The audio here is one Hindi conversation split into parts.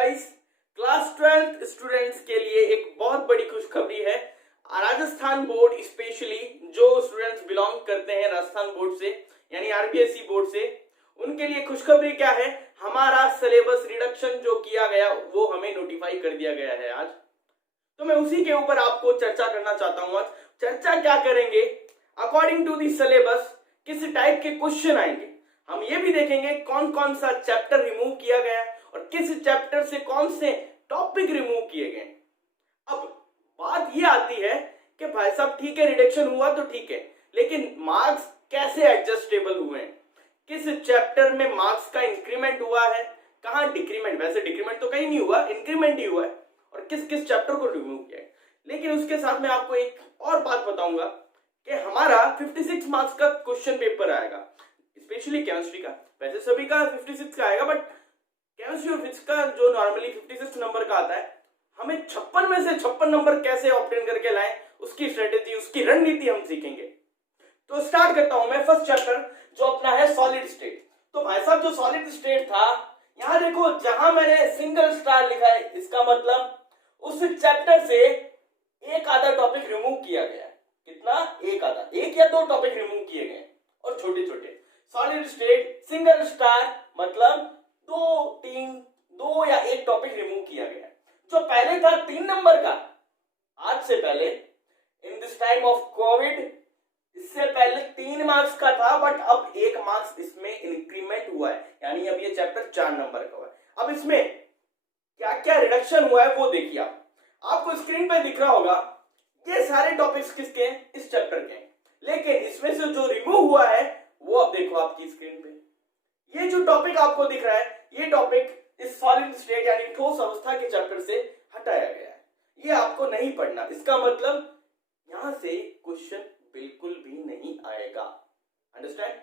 गाइस, क्लास 12th स्टूडेंट्स के लिए एक बहुत बड़ी खुशखबरी है। राजस्थान बोर्ड स्पेशली जो स्टूडेंट्स बिलोंग करते हैं राजस्थान बोर्ड से यानी आरबीएसई बोर्ड से, उनके लिए खुशखबरी क्या है, हमारा सिलेबस रिडक्शन जो किया गया वो हमें नोटिफाई कर दिया गया है आज। तो मैं उसी के ऊपर आपको चर्चा करना चाहता हूँ। आज चर्चा क्या करेंगे, अकॉर्डिंग टू दी सिलेबस किस टाइप के क्वेश्चन आएंगे, हम ये भी देखेंगे कौन कौन सा चैप्टर रिमूव किया गया और किस चैप्टर से कौन से टॉपिक रिमूव किए गए। अब बात ये आती है कि भाई साहब ठीक है, रिडक्शन हुआ तो ठीक है, लेकिन मार्क्स कैसे एडजस्टेबल हुए हैं, किस चैप्टर में मार्क्स का इंक्रीमेंट हुआ है, कहाँ डिक्रीमेंट, वैसे डिक्रीमेंट तो कहीं नहीं हुआ, इंक्रीमेंट ही हुआ है, और किस किस चैप्टर को रिमूव किया है। लेकिन उसके साथ मैं आपको एक और बात बताऊंगा कि हमारा 56 मार्क्स का क्वेश्चन पेपर आएगा, स्पेशली केमिस्ट्री का। वैसे सभी का 56 का आएगा, बट केमिस्ट्री और फिजिक्स का जो नॉर्मली 56 नंबर का आता है, हमें 56 में से 56 नंबर कैसे ऑब्टेन करके लाएं, उसकी स्ट्रेटेजी, उसकी रणनीति हम सीखेंगे। तो स्टार्ट करता हूं मैं फर्स्ट चैप्टर जो अपना है सॉलिड स्टेट। तो भाई साहब जो सॉलिड स्टेट था, यहां देखो जहां मैंने सिंगल स्टार लिखा है, इसका मतलब उस चैप्टर से एक आधा टॉपिक रिमूव किया गया है। कितना? एक आधा, एक या दो टॉपिक रिमूव किए गए और छोटे छोटे। सॉलिड स्टेट सिंगल स्टार मतलब दो या एक टॉपिक रिमूव किया गया। जो पहले था 3 नंबर का, आज से पहले in this time of Covid, इससे पहले 3 मार्क्स का था, बट अब 1 मार्क्स इसमें इंक्रीमेंट हुआ है, यानी अब ये चैप्टर 4 नंबर का हुआ है। अब इसमें क्या क्या रिडक्शन हुआ है वो देखिए आपको स्क्रीन पे दिख रहा होगा। ये सारे टॉपिक्स किसके हैं? इस चैप्टर के हैं, लेकिन इसमें से जो रिमूव हुआ है वो अब देखो आपकी स्क्रीन पे। ये जो टॉपिक आपको दिख रहा है, ये टॉपिक इस सॉलिड स्टेट यानी ठोस अवस्था के चैप्टर से हटाया गया है। ये आपको नहीं पढ़ना, इसका मतलब यहां से क्वेश्चन बिल्कुल भी नहीं आएगा। अंडरस्टैंड?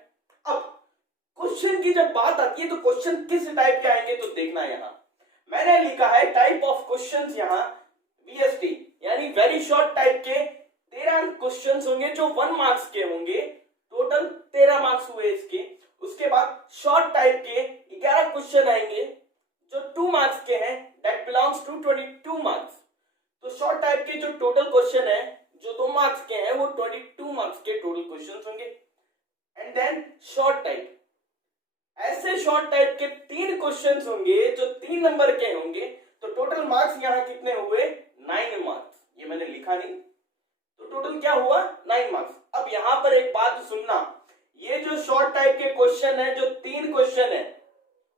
अब क्वेश्चन की जब बात आती है तो क्वेश्चन किस टाइप के आएंगे तो देखना, यहां मैंने लिखा है टाइप ऑफ क्वेश्चंस, यहां वीएसटी यानी वेरी शॉर्ट टाइप के 13 क्वेश्चंस होंगे जो 1 मार्क्स के होंगे। टोटल 13 मार्क्स हुए इसके। उसके बाद शॉर्ट टाइप के 11 क्वेश्चन आएंगे जो 2 मार्क्स के हैं, दैट बिलोंग्स टू 22 मार्क्स। तो शॉर्ट टाइप के जो टोटल क्वेश्चन है जो 2 मार्क्स के हैं वो 22 मार्क्स के टोटल क्वेश्चंस होंगे। एंड देन शॉर्ट टाइप, ऐसे शॉर्ट टाइप के 3 क्वेश्चंस होंगे जो 3 नंबर के होंगे। तो टोटल मार्क्स यहां कितने हुए? 9 मार्क्स। ये मैंने लिखा नहीं, तो टोटल क्या हुआ? 9 मार्क्स। अब यहां पर एक बात सुनना, ये जो शॉर्ट टाइप के क्वेश्चन है, जो 3 क्वेश्चन है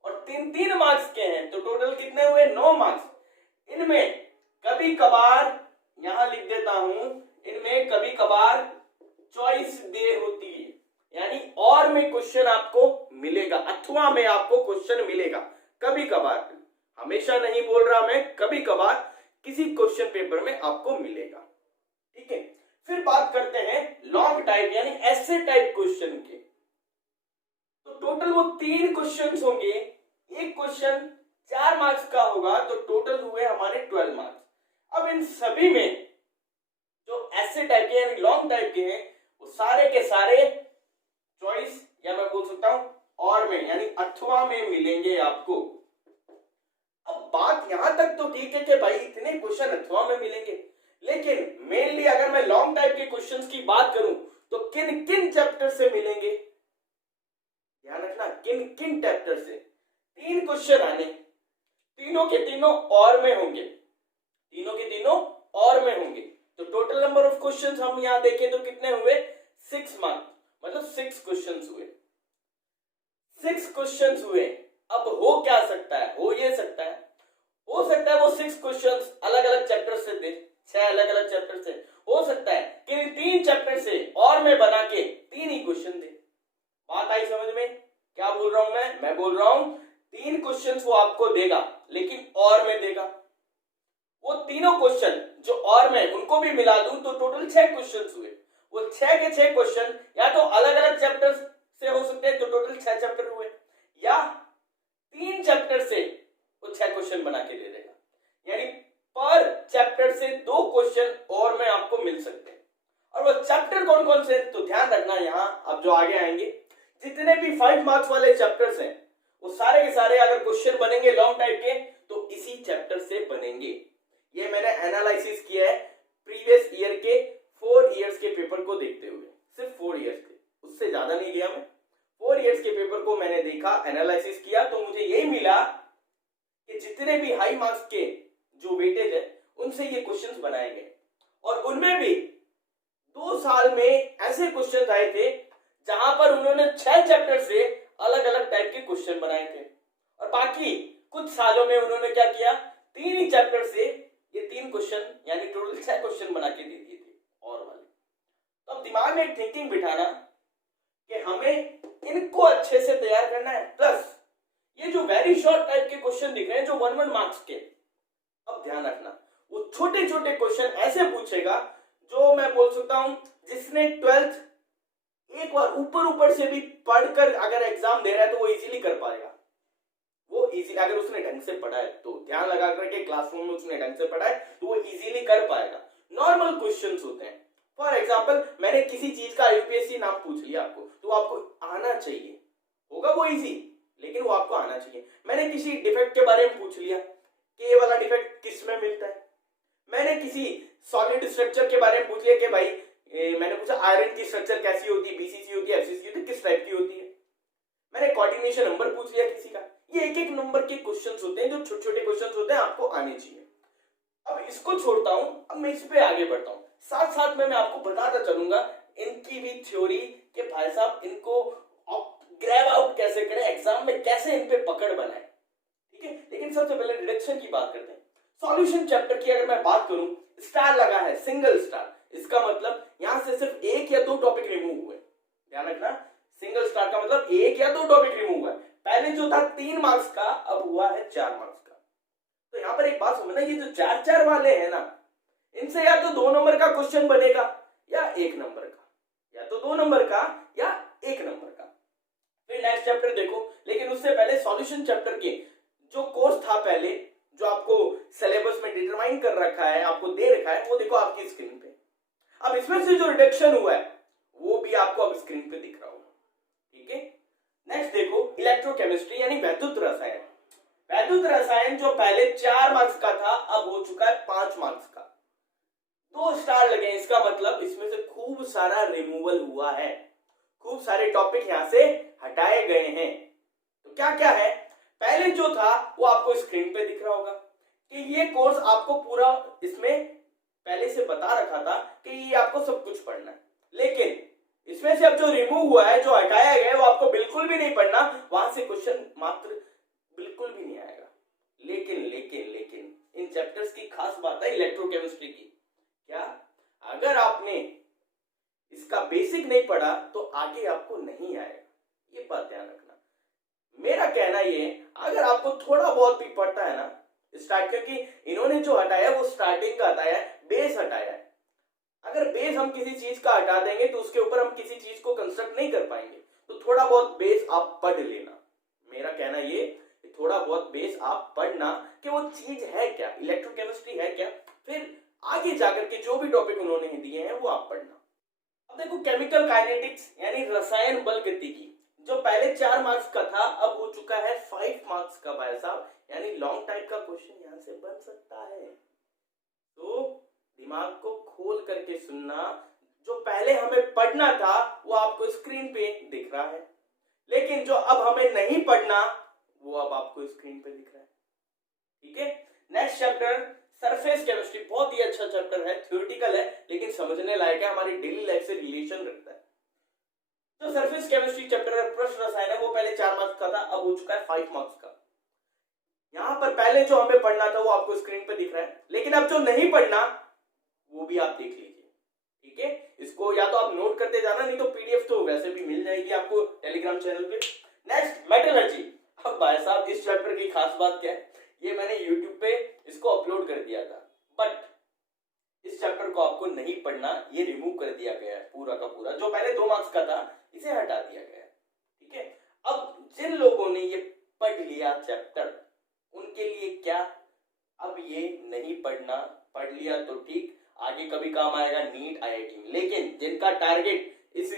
और 3 मार्क्स के हैं, तो टोटल कितने हुए? 9 मार्क्स। इनमें कभी कभार, यहां लिख देता हूं, इनमें कभी कभार चॉइस दे होती है, यानी और में क्वेश्चन आपको मिलेगा, अथवा में आपको क्वेश्चन मिलेगा कभी कभार, हमेशा नहीं बोल रहा मैं, कभी कभार किसी क्वेश्चन पेपर में आपको मिलेगा। ठीक है, फिर बात करते हैं लॉन्ग टाइप यानी ऐसे टाइप क्वेश्चन के। तो टोटल वो 3 क्वेश्चंस होंगे, एक क्वेश्चन 4 मार्क्स का होगा, तो टोटल हुए हमारे 12 मार्क्स। अब इन सभी में जो ऐसे टाइप के यानी लॉन्ग टाइप के हैं, वो सारे के सारे चॉइस या मैं बोल सकता हूं और में यानी अथवा में मिलेंगे आपको। अब बात यहां तक तो ठीक है कि भाई इतने क्वेश्चन अथवा में मिलेंगे, लेकिन मेनली अगर मैं लॉन्ग टाइप के क्वेश्चंस की बात करूं तो किन किन चैप्टर से मिलेंगे, ध्यान रखना, किन किन चैप्टर से। 3 क्वेश्चन आने, तीनों के तीनों और में होंगे, तीनों के तीनों और में होंगे। तो टोटल नंबर ऑफ क्वेश्चंस हम यहां देखें तो कितने हुए? 6 मार्क्स, मतलब 6 क्वेश्चंस हुए, 6 क्वेश्चंस हुए। अब हो क्या सकता है? हो ये सकता है, हो सकता है वो 6 क्वेश्चंस अलग अलग चैप्टर से दे, 6 अलग अलग चैप्टर से। हो सकता है कि 3 चैप्टर से और में बना के 3 ही क्वेश्चन दे। बात आई समझ में? क्या बोल रहा हूं मैं बोल रहा हूं 3 क्वेश्चंस वो आपको देगा, लेकिन और में देगा। वो तीनों क्वेश्चन जो और में उनको भी मिला दूं तो टोटल 6 क्वेश्चंस हुए। वो 6 के 6 क्वेश्चन या तो अलग अलग चैप्टर से हो सकते हैं, तो टोटल 6 चैप्टर हुए, या 3 चैप्टर से वो 6 क्वेश्चन बना के दे देगा, यानी पर चैप्टर से 2 क्वेश्चन और में आपको मिल सकते हैं। और वो चैप्टर कौन कौन से? तो ध्यान रखना, यहां अब जो आगे आएंगे जितने भी 5 मार्क्स वाले चैप्टर्स हैं, वो सारे के सारे अगर क्वेश्चन बनेंगे लॉन्ग टाइप के तो इसी चैप्टर से बनेंगे। ये मैंने एनालिसिस किया है प्रीवियस ईयर के 4 इयर्स के पेपर को देखते हुए, सिर्फ 4 इयर्स के, उससे ज्यादा नहीं गया मैं। 4 इयर्स के पेपर को मैंने देखा, एनालिसिस किया, तो मुझे यही मिला कि जितने भी हाई मार्क्स के जो वेटेज है उनसे ये क्वेश्चंस बनाए गए, और उनमें भी 2 साल में ऐसे क्वेश्चन आए थे जहां पर उन्होंने 6 चैप्टर से अलग अलग टाइप के क्वेश्चन बनाए थे, और बाकी कुछ सालों में उन्होंने क्या किया, 3 ही चैप्टर से ये 3 क्वेश्चन यानी टोटल 6 क्वेश्चन बना के दे दिए थे और वाले। तो अब दिमाग में एक थिंकिंग बिठाना कि हमें इनको अच्छे से तैयार करना है, प्लस ये जो वेरी शॉर्ट टाइप के क्वेश्चन दिख रहे हैं जो 1 मार्क्स के, अब ध्यान रखना वो छोटे छोटे क्वेश्चन ऐसे पूछेगा जो मैं बोल सकता हूं जिसने 12th एक बार ऊपर ऊपर से भी पढ़कर अगर एग्जाम दे रहा है तो वो इजीली कर पाएगा। वो इजी अगर उसने ढंग से पढ़ा है तो, ध्यान लगा करके क्लासरूम में उसने ढंग से पढ़ा है तो वो इजीली कर पाएगा। नॉर्मल क्वेश्चंस होते हैं, फॉर एग्जांपल मैंने किसी चीज का यूपीएससी नाम पूछ लिया आपको, तो आपको आना चाहिए, होगा वो इजी, लेकिन वो आपको आना चाहिए। मैंने किसी डिफेक्ट के बारे में पूछ लिया कि ये वाला डिफेक्ट किस में मिलता है। मैंने किसी सॉलिड स्ट्रक्चर के बारे में पूछ लिया कि भाई मैंने पूछा आयरन की स्ट्रक्चर कैसी होती है, बीसीसी होती है, एफसीसी होती है, किस टाइप की होती है। मैंने कोऑर्डिनेशन नंबर पूछ लिया किसी का। ये एक एक नंबर के क्वेश्चंस होते हैं जो छोटे छोटे क्वेश्चंस होते हैं, आपको आने चाहिए। अब इसको छोड़ता हूं, अब मैं इस पे आगे बढ़ता हूं, साथ साथ में मैं आपको बताता चलूंगा इनकी भी थ्योरी कि भाई साहब इनको ग्रैब आउट कैसे करें, एग्जाम में कैसे इन पे पकड़ बनाए, ठीक है। लेकिन सबसे पहले रिडक्शन की बात करते हैं। सॉल्यूशन चैप्टर की अगर मैं बात करूं, स्टार लगा है, सिंगल स्टार, इसका मतलब यहां से सिर्फ 1 या 2 टॉपिक रिमूव हुए। ध्यान रखना, सिंगल स्टार का मतलब 1 या 2 टॉपिक रिमूव हुआ है। पहले जो था 3 मार्क्स का, अब हुआ है 4 मार्क्स का। तो यहां पर एक बात समझना, ये जो 4-4 वाले हैं ना, इनसे या तो 2 नंबर का क्वेश्चन बनेगा या 1 नंबर का, या तो 2 नंबर का या 1 नंबर का। फिर नेक्स्ट चैप्टर देखो, लेकिन उससे पहले सॉल्यूशन चैप्टर के जो कोर्स था पहले, जो आपको सिलेबस में डिटरमाइन कर रखा है, आपको दे रखा है, वो देखो आपकी स्क्रीन पे। अब इसमें से जो रिडक्शन हुआ है वो भी आपको अब स्क्रीन पे दिख रहा होगा, ठीक है। नेक्स्ट देखो, इलेक्ट्रोकेमिस्ट्री यानी वैद्युत रसायन। वैद्युत रसायन जो पहले 4 मार्क्स का था, अब हो चुका है 5 मार्क्स का। 2 स्टार लगे, इसका मतलब इसमें से खूब सारा रिमूवल हुआ है, खूब सारे टॉपिक यहां से हटाए गए हैं। तो क्या क्या है, पहले जो था वो आपको स्क्रीन पे दिख रहा होगा कि ये कोर्स आपको पूरा इसमें पहले से बता रखा था कि ये आपको सब कुछ पढ़ना है, लेकिन इसमें से अब जो रिमूव हुआ है, जो हटाया गया है, वो आपको बिल्कुल भी नहीं पढ़ना, वहां से क्वेश्चन मात्र बिल्कुल भी नहीं आएगा। लेकिन लेकिन लेकिन इन चैप्टर्स की खास बात है इलेक्ट्रोकेमिस्ट्री की, क्या अगर आपने इसका बेसिक नहीं पढ़ा तो आगे आपको नहीं आएगा, ये बात ध्यान रखना। मेरा कहना ये है, अगर आपको थोड़ा बहुत भी पढ़ता है ना स्टार्ट, क्योंकि इन्होंने जो हटाया वो स्टार्टिंग का हटाया है, बेस हटाया है। अगर बेस हम किसी चीज का हटा देंगे तो उसके ऊपर हम किसी चीज को कंस्ट्रक्ट नहीं कर पाएंगे, तो थोड़ा बहुत बेस आप पढ़ लेना। मेरा कहना ये, थोड़ा बहुत बेस आप पढ़ना कि वो चीज है क्या, इलेक्ट्रोकेमिस्ट्री है क्या, फिर आगे जाकर के जो भी टॉपिक उन्होंने दिए हैं वो आप पढ़ना। अब देखो, केमिकल काइनेटिक्स यानी रसायन बल गतिकी, जो पहले 4 मार्क्स का था, अब हो चुका है 5 मार्क्स का भाई साहब, यानी लॉन्ग टाइप का क्वेश्चन यहां से बन सकता है। तो दिमाग को खोल करके सुनना, जो पहले हमें पढ़ना था वो आपको स्क्रीन पे दिख रहा है, लेकिन जो अब हमें नहीं पढ़ना वो अब आपको स्क्रीन पे दिख रहा है, ठीक है। नेक्स्ट चैप्टर सरफेस केमिस्ट्री, बहुत ही अच्छा चैप्टर है, थ्योरेटिकल है लेकिन समझने लायक है, हमारी डेली लाइफ से रिलेशन रखता है। तो सरफेस केमिस्ट्री चैप्टर है, प्रश्न रसायन है, वो पहले 4 मार्क्स का था, अब हो चुका है 5 मार्क्स का। यहां पर पहले जो हमें पढ़ना था वो आपको स्क्रीन पे दिख रहा है, लेकिन अब जो नहीं पढ़ना वो भी आप देख लीजिए, ठीक है। इसको या तो आप नोट करते जाना, नहीं तो पीडीएफ तो वैसे भी मिल जाएगी आपको टेलीग्राम चैनल पे। Next metallurgy. अब भाई साहब इस चैप्टर की खास बात क्या है, ये मैंने यूट्यूब पे इसको अपलोड कर दिया था, बट इस चैप्टर को आपको नहीं पढ़ना, ये रिमूव कर दिया गया है पूरा का पूरा, जो पहले 2 मार्क्स का था इसे हटा दिया गया है, ठीक है। अब जिन लोगों ने ये पढ़ लिया चैप्टर, उनके लिए क्या, अब ये नहीं पढ़ना, पढ़ लिया तो ठीक, आगे कभी काम आएगा नीट आईआईटी में, लेकिन जिनका टारगेट इस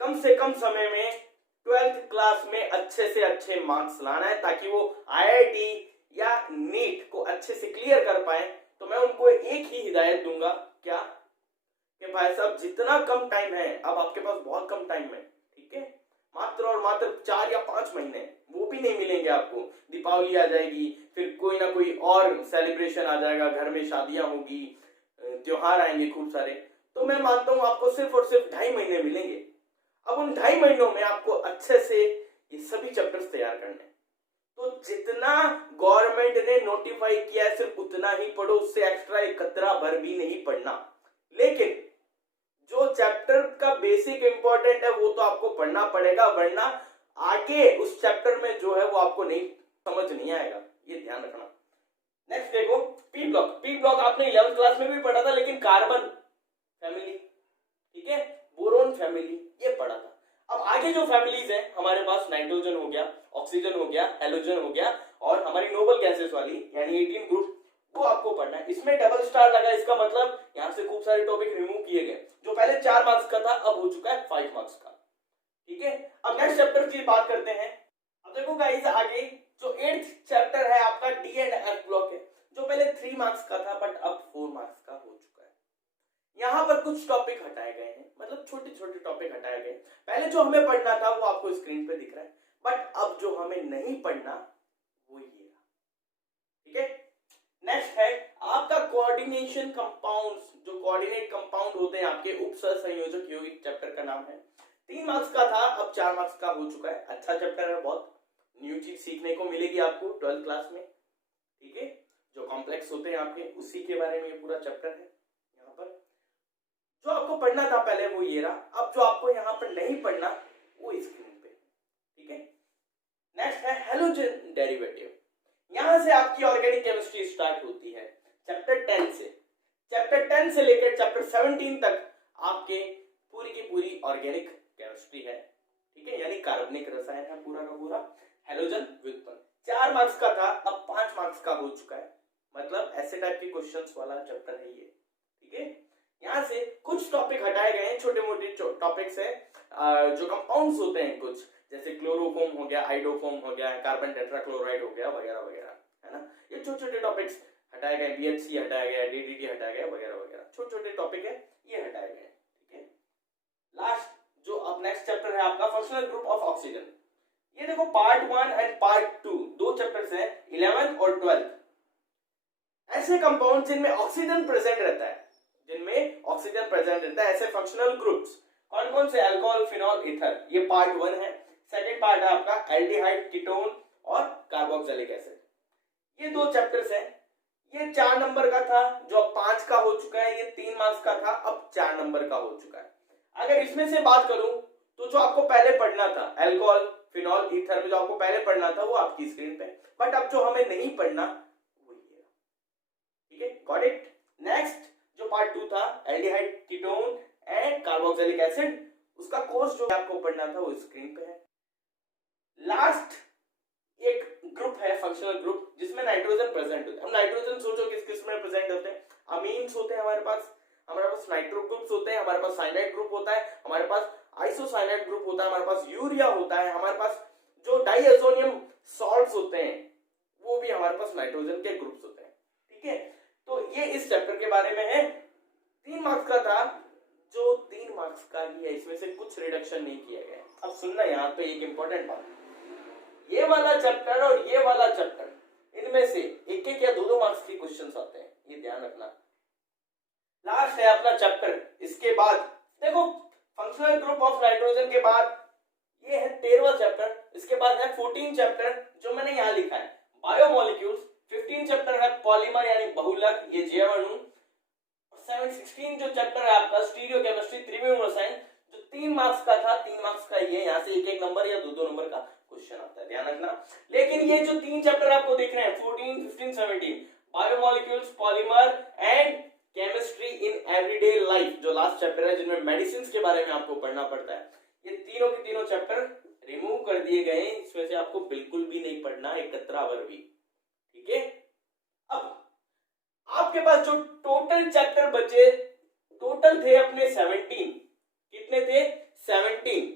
कम से कम समय में 12th क्लास में अच्छे से अच्छे मार्क्स लाना है ताकि वो आईआईटी या नीट को अच्छे अच्छे से क्लियर कर पाए, तो मैं उनको एक ही हिदायत दूंगा, क्या कि भाई साहब जितना कम टाइम है, अब आपके पास बहुत कम टाइम है, ठीक है, मात्र और मात्र 4 या 5 महीने, वो भी नहीं मिलेंगे आपको। दीपावली आ जाएगी, फिर कोई ना कोई और सेलिब्रेशन आ जाएगा, घर में शादियां होगी, त्योहार आएंगे खूब सारे, तो मैं मानता हूं आपको सिर्फ और सिर्फ 2.5 महीने मिलेंगे। अब उन 2.5 महीनों में आपको अच्छे से ये सभी चैप्टर्स तैयार करने, तो जितना गवर्नमेंट ने नोटिफाई किया है सिर्फ उतना ही पढ़ो, उससे एक्स्ट्रा एक कतरा भर भी नहीं पढ़ना। लेकिन जो चैप्टर का बेसिक इंपॉर्टेंट है वो तो आपको पढ़ना पड़ेगा, वरना आगे उस चैप्टर में जो है वो आपको नहीं समझ नहीं आएगा, ये ध्यान रखना। नेक्स्ट देखो पी ब्लॉक। पी ब्लॉक आपने 11th क्लास में भी पढ़ा था, लेकिन कार्बन फैमिली, ठीक है, बोरोन फैमिली, ये पढ़ा था। अब आगे जो फैमिलीज है हमारे पास, नाइट्रोजन हो गया, ऑक्सीजन हो गया, हेलोजन हो गया, और हमारी नोबल गैसेस वाली यानी 18 ग्रुप, वो आपको पढ़ना है। इसमें डबल स्टार लगा, इसका मतलब यहां से खूब सारे टॉपिक रिमूव किए गए, जो पहले 4 मार्क्स का था अब हो चुका है 5 मार्क्स का, ठीक है। अब नेक्स्ट चैप्टर की बात करते हैं। अब देखो गाइस, आगे जो 8th चैप्टर है आपका डी एंड एफ ब्लॉक है, जो पहले 3 मार्क्स का था बट अब 4 मार्क्स का हो चुका है। यहां पर कुछ टॉपिक हटाए गए हैं, मतलब छोटे छोटे टॉपिक हटाए गए। पहले जो हमें पढ़ना था वो आपको स्क्रीन पे दिख रहा है, बट अब जो हमें नहीं पढ़ना वो ये है, ठीक है। नेक्स्ट है आपका कोऑर्डिनेशन कंपाउंड्स, जो कोऑर्डिनेट कंपाउंड होते हैं आपके, उपसहसंयोजक यौगिक, चैप्टर का नाम है। 3 मार्क्स का था, अब 4 मार्क्स का हो चुका है। अच्छा चैप्टर है, बहुत न्यू चीज सीखने को मिलेगी आपको 12th क्लास में, ठीक है। जो कॉम्प्लेक्स होते हैं आपके, उसी के बारे में ये पूरा चैप्टर है। यहाँ पर जो आपको पढ़ना था पहले वो ये रहा, अब जो आपको यहाँ पर नहीं पढ़ना वो स्क्रीन पे, ठीक है। नेक्स्ट है हेलोजन डेरिवेटिव। यहां से आपकी ऑर्गेनिक केमिस्ट्री स्टार्ट होती है चैप्टर 10 से। चैप्टर 10 से लेकर चैप्टर 17 तक आपके पूरी की पूरी ऑर्गेनिक केमिस्ट्री है, ठीक है, यानी कार्बनिक रसायन है पूरा का पूरा। हेलोजन व्युत्पन्न 4 मार्क्स का था, अब 5 मार्क्स का हो चुका है, मतलब ऐसे टाइप के क्वेश्चंस वाला चैप्टर है ये, ठीक है। यहां से कुछ टॉपिक हटाए गए हैं, छोटे मोटे टॉपिक्स है, जो कंपाउंड्स होते हैं कुछ, जैसे क्लोरोफॉर्म हो गया, आइडोफॉर्म हो गया, कार्बन टेट्राक्लोराइड हो गया, वगैरह वगैरह, है ना। ये छोटे छोटे टॉपिक्स हटाए गए, बीएचसी हटाया गया, डीडीटी हटाया गया, वगैरह वगैरह, छोटे छोटे टॉपिक है ये हटाए गए, ठीक है। लास्ट जो अब नेक्स्ट चैप्टर है आपका फंक्शनल ग्रुप ऑफ ऑक्सीजन। ये देखो पार्ट 1 एंड पार्ट 2 दो चैप्टर्स हैं, 11th और 12th। ऐसे कंपाउंड जिनमें ऑक्सीजन प्रेजेंट रहता है, जिनमें ऑक्सीजन प्रेजेंट रहता है, ऐसे फंक्शनल ग्रुप्स कौन कौन से, अल्कोहल, फिनॉल, ईथर, ये पार्ट 1 है। सेकंड पार्ट है आपका एल्डिहाइड, कीटोन और कार्बोक्सिलिक एसिड। ये 2 चैप्टर्स हैं। ये 4 नंबर का था, जो अब 5 का हो चुका है। ये 3 मार्क्स का था, अब 4 नंबर का हो चुका है। अगर इसमें से बात करूं तो जो आपको पहले पढ़ना था, अल्कोहल, फिनॉल, ईथर में जो आपको पहले पढ़ना था वो आपकी स्क्रीन पे, बट अब जो हमें नहीं पढ़ना वो ये, ठीक है, गॉट इट। नेक्स्ट जो पार्ट 2 था, aldehyde, ketone and carboxylic acid, उसका कोर्स जो आपको पढ़ना था वो स्क्रीन पे है। लास्ट एक ग्रुप है फंक्शनल ग्रुप, जिसमें नाइट्रोजन प्रेजेंट होता है। हम नाइट्रोजन सोचो किस किस में प्रेजेंट होते हैं, अमीन्स होते हैं हमारे पास नाइट्रो ग्रुप्स होते हैं, हमारे पास साइनाइड ग्रुप होता है, हमारे पास आइसोसाइनाइड ग्रुप होता है, हमारे पास यूरिया होता है, हमारे पास जो डाइएजोनियम सॉल्ट्स होते हैं वो भी हमारे पास नाइट्रोजन के ग्रुप्स होते हैं, ठीक है। तो ये इस चैप्टर के बारे में है। 3 मार्क्स का था, जो 3 मार्क्स का ही है, इसमें से कुछ रिडक्शन नहीं किया गया। अब सुनना यहाँ पे एक इंपॉर्टेंट बात, ये वाला चैप्टर और ये वाला चैप्टर, इनमें से एक एक या 2-2 मार्क्स के क्वेश्चंस आते हैं, ये ध्यान रखना। लास्ट है अपना चैप्टर, इसके बाद देखो फंक्शनल ग्रुप ऑफ नाइट्रोजन के बाद ये है 13वां चैप्टर, इसके बाद है 14 चैप्टर जो मैंने यहाँ लिखा है बायोमोलिक्यूल्स, 15 चैप्टर है पॉलीमर यानी बहुलक, ये जैव अणु, 16 जो चैप्टर है आपका स्टीरियोकेमिस्ट्री, त्रिविम रसायन, जो 3 मार्क्स का था, 3 मार्क्स का ये, यहाँ से एक नंबर या 2-2 नंबर का क्वेश्चन आता है, ध्यान रखना। लेकिन ये जो 3 चैप्टर आपको दिख रहे हैं 14, 15, 17, biomolecules, polymer and chemistry in everyday life, जो लास्ट चैप्टर है जिनमें मेडिसिन के बारे में आपको पढ़ना पड़ता है, ये तीनों के तीनों चैप्टर रिमूव कर दिए गए। इसमें से आपको बिल्कुल भी नहीं पढ़ना है, 71 भी, ठीक है। अब आपके पास जो टोटल चैप्टर बचे, टोटल थे अपने 17, कितने थे 17,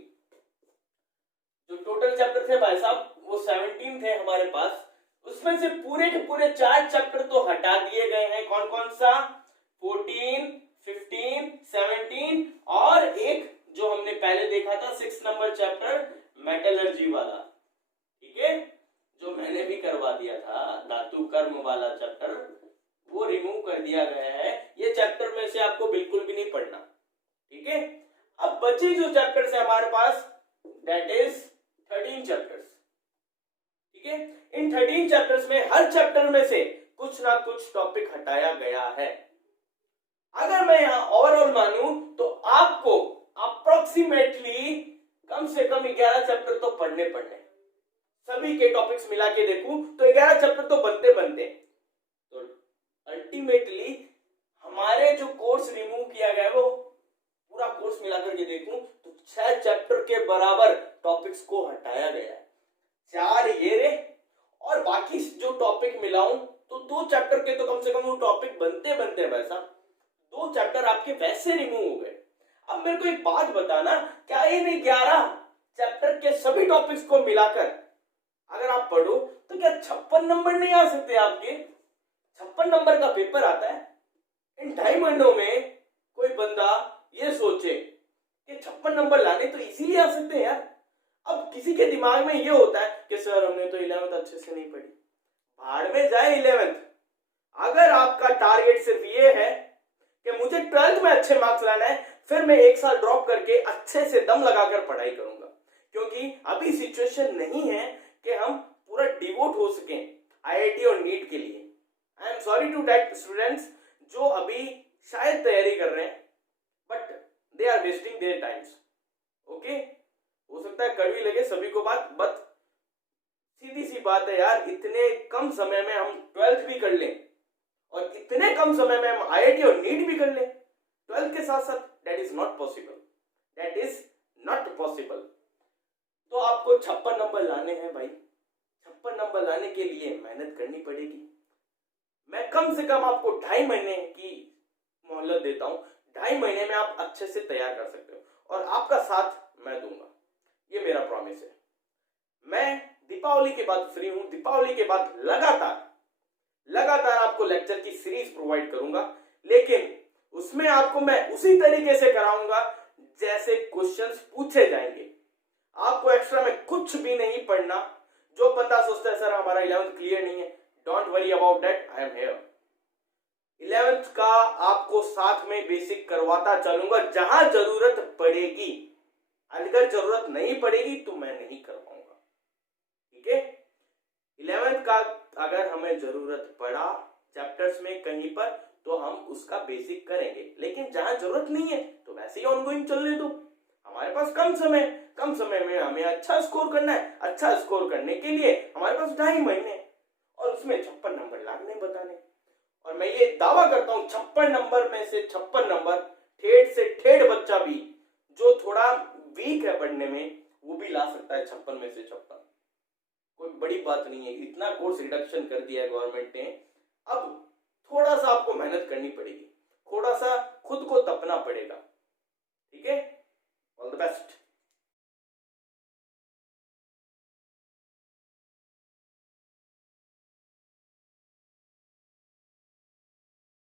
जो टोटल चैप्टर थे भाई साहब वो 17 थे हमारे पास। उसमें से पूरे के पूरे 4 चैप्टर तो हटा दिए गए हैं। कौन कौन सा? 14, 15, 17 और एक जो हमने पहले देखा था 6 नंबर चैप्टर मेटलर्जी वाला, ठीक है, जो मैंने भी करवा दिया था, धातु कर्म वाला चैप्टर, वो रिमूव कर दिया गया है। ये चैप्टर में से आपको बिल्कुल भी नहीं पढ़ना, ठीक है। अब बचे जो चैप्टर्स है हमारे पास, दैट इज 13 चैप्टर्स, ठीक है। इन 13 चैप्टर्स में हर चैप्टर में से कुछ ना कुछ टॉपिक हटाया गया है। अगर मैं यहां ओवरऑल मानूं तो आपको अप्रोक्सीमेटली कम से कम 11 चैप्टर तो पढ़ने सभी के टॉपिक्स मिला के देखूं तो 11 चैप्टर तो बनते तो अल्टीमेटली हमारे जो कोर्स रिमूव किया गया वो पूरा कोर्स मिलाकर के देखूं तो 6 चैप्टर के बराबर टॉपिक्स को हटाया गया है। 4 ये रे, और बाकी जो टॉपिक मिलाऊं तो 2 चैप्टर के तो कम से कम वो टॉपिक बनते वैसा 2 चैप्टर आपके वैसे रिमूव हो गए। अब मेरे को एक बात बताना, क्या इन 11 चैप्टर के सभी टॉपिक्स को मिलाकर अगर आप पढ़ो तो क्या 56 नंबर नहीं आ सकते आपके? 56 नंबर का पेपर आता है। इन 2.5 महीनों में कोई बंदा ये सोचे कि 56 नंबर लाने तो इजीली आ सकते हैं यार। अब किसी के दिमाग में ये होता है कि सर हमने तो 11th अच्छे से नहीं पढ़ी, भाड़ में जाए 11th। अगर आपका टारगेट सिर्फ ये है कि मुझे 12th में अच्छे मार्क्स लाना है, फिर मैं 1 साल ड्रॉप करके अच्छे से दम लगाकर पढ़ाई करूंगा, क्योंकि अभी सिचुएशन नहीं है कि हम पूरा डिवोट हो सके आईआईटी और नीट के लिए। I am sorry to that students जो अभी शायद तैयारी कर रहे हैं, but they are wasting their times. Okay, हो सकता है कड़वी लगे सभी को बात, बट सीधी सी बात है यार, इतने कम समय में हम 12th भी कर लें और इतने कम समय में हम आईआईटी और नीट भी कर लें 12th के साथ साथ, that is not possible, that is not possible. तो आपको 56 नंबर लाने हैं भाई, 56 नंबर लाने के लिए मेहनत करनी पड़ेगी। मैं कम से कम आपको 2.5 महीने की मोहलत देता हूं, 2.5 महीने में आप अच्छे से तैयार कर सकते हो और आपका साथ मैं दूंगा, ये मेरा प्रॉमिस है। मैं दीपावली के बाद फ्री हूं, दीपावली के बाद लगातार आपको लेक्चर की सीरीज प्रोवाइड करूंगा, लेकिन उसमें आपको मैं उसी तरीके से कराऊंगा जैसे क्वेश्चंस पूछे जाएंगे। आपको एक्स्ट्रा में कुछ भी नहीं पढ़ना। जो बंदा सोचता है सर हमारा 11th क्लियर नहीं है, don't worry about that, I am here. 11th का आपको साथ में बेसिक करवाता चलूंगा जहां जरूरत पड़ेगी, अगर जरूरत नहीं पड़ेगी तो मैं नहीं कर पाऊंगा, ठीक है। 11th का अगर हमें जरूरत पड़ा चैप्टर्स में कहीं पर तो हम उसका बेसिक करेंगे, लेकिन जहां जरूरत नहीं है तो वैसे ही ऑनगोइंग चलने दो। हमारे पास कम समय में हमें अच्छा स्कोर करना है, अच्छा स्कोर करने के लिए हमारे पास 2.5 महीने और उसमें 56 नंबर लाने बताने। और मैं ये दावा करता हूं 56 नंबर में से 56 नंबर ठेठ से ठेठ बच्चा भी जो थोड़ा वीक है पढ़ने में वो भी ला सकता है 56 में से 56। कोई बड़ी बात नहीं है, इतना कोर्स रिडक्शन कर दिया है गवर्नमेंट ने। अब थोड़ा सा आपको मेहनत करनी पड़ेगी, थोड़ा सा खुद को तपना पड़ेगा,